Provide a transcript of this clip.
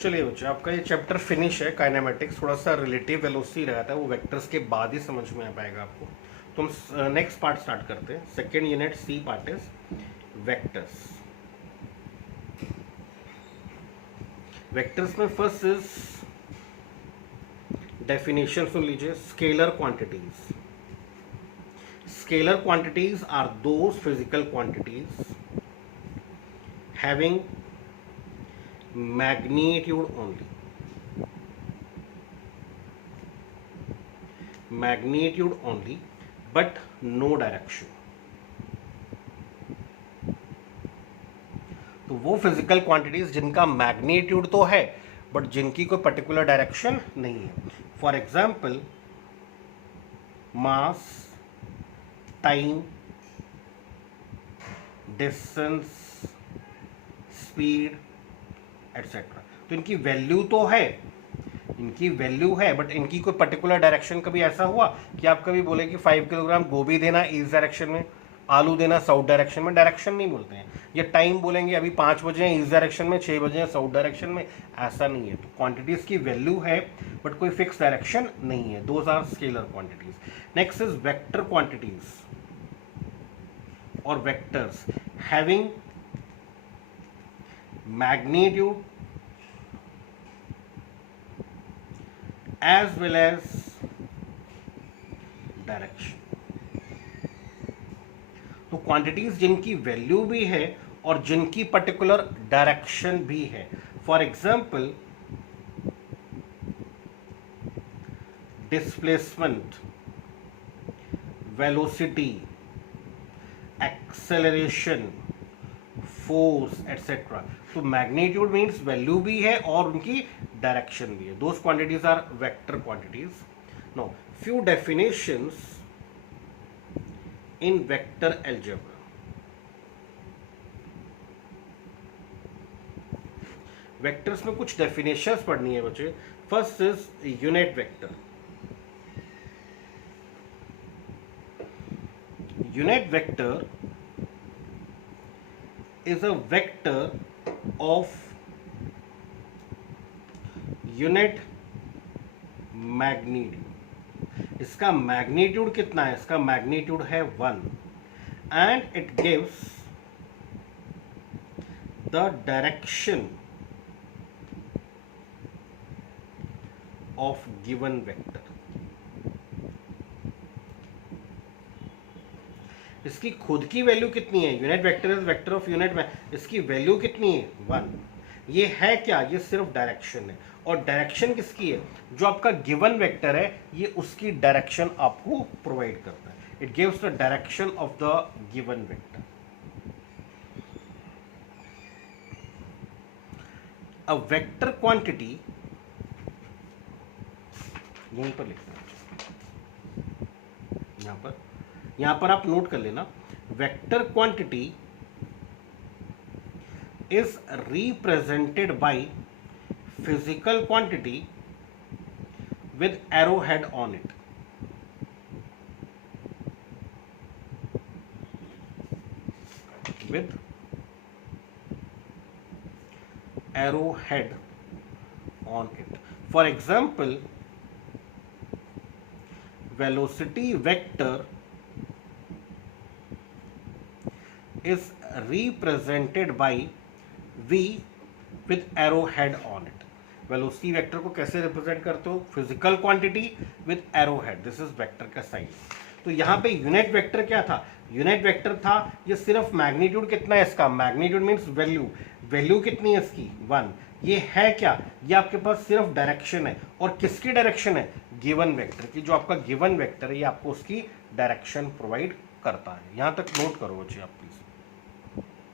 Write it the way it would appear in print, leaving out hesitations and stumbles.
चलिए बच्चों, आपका ये चैप्टर फिनिश है। काइनेमेटिक्स थोड़ा सा रिलेटिव वेलोसिटी रहा था, वो वेक्टर्स के बाद ही समझ में आ पाएगा आपको। तो हम नेक्स्ट पार्ट स्टार्ट करते हैं। Second unit c part is vectors. Vectors में फर्स्ट इज डेफिनेशन सुन लीजिए। Scalar quantities. Scalar quantities are those physical quantities having magnitude only, but no direction। तो वो फिजिकल क्वांटिटीज जिनका मैग्नीट्यूड तो है बट जिनकी कोई पर्टिकुलर डायरेक्शन नहीं है। For example mass, time, distance, speed etcetera. तो इनकी वैल्यू तो है, बट इनकी कोई पर्टिकुलर डायरेक्शन। कभी ऐसा हुआ कि आप कभी बोले कि 5 किलोग्राम गोभी देना ईस्ट डायरेक्शन में, आलू देना साउथ डायरेक्शन में, डायरेक्शन नहीं बोलते हैं। या टाइम बोलेंगे अभी 5 बजे हैं ईस्ट डायरेक्शन में, 6 बजे हैं साउथ डायरेक्शन में, ऐसा नहीं है। तो क्वांटिटीज की वैल्यू है बट कोई फिक्स डायरेक्शन नहीं है। Those are scalar quantities. Next is vector quantities और vectors having magnitude as well as direction। तो क्वांटिटीज जिनकी वैल्यू भी है और जिनकी पर्टिकुलर डायरेक्शन भी है। For example displacement, velocity, acceleration, force etcetera. तो मैग्नीट्यूड मीन्स वैल्यू भी है और उनकी डायरेक्शन भी है। Those quantities are vector quantities. Know few definitions in vector algebra. Vectors में कुछ डेफिनेशंस पढ़नी है बच्चे। First is unit vector. Unit vector is a vector of unit magnitude। इसका मैग्नीट्यूड कितना है? इसका मैग्नीट्यूड है 1 and it gives the direction of given vector। इसकी खुद की वैल्यू कितनी है? Unit vector is vector of unit में, इसकी वैल्यू कितनी है? 1। ये है क्या? ये सिर्फ डायरेक्शन है। और डायरेक्शन किसकी है? जो आपका गिवन वेक्टर है ये उसकी डायरेक्शन आपको प्रोवाइड करता है। It gives the direction of the given vector. A vector quantity, यहीं पर लिखना है, यहां पर आप नोट कर लेना। Vector quantity is represented by physical quantity with arrow head on it. With arrow head on it. For example velocity vector is represented by v with arrowhead on it। Velocity vector को कैसे represent करते हो? Physical quantity with arrowhead. This is vector का sign. तो यहाँ पे unit vector क्या था? यूनिट वेक्टर था ये सिर्फ मैग्नीट्यूड कितना है इसका? Magnitude means value. वैल्यू कितनी है इसकी? 1। ये है क्या? ये आपके पास सिर्फ डायरेक्शन है। और किसकी डायरेक्शन है? गिवन वेक्टर की। जो आपका गिवन वेक्टर है ये आपको उसकी डायरेक्शन प्रोवाइड करता है। यहाँ तक नोट करो बच्चे आप।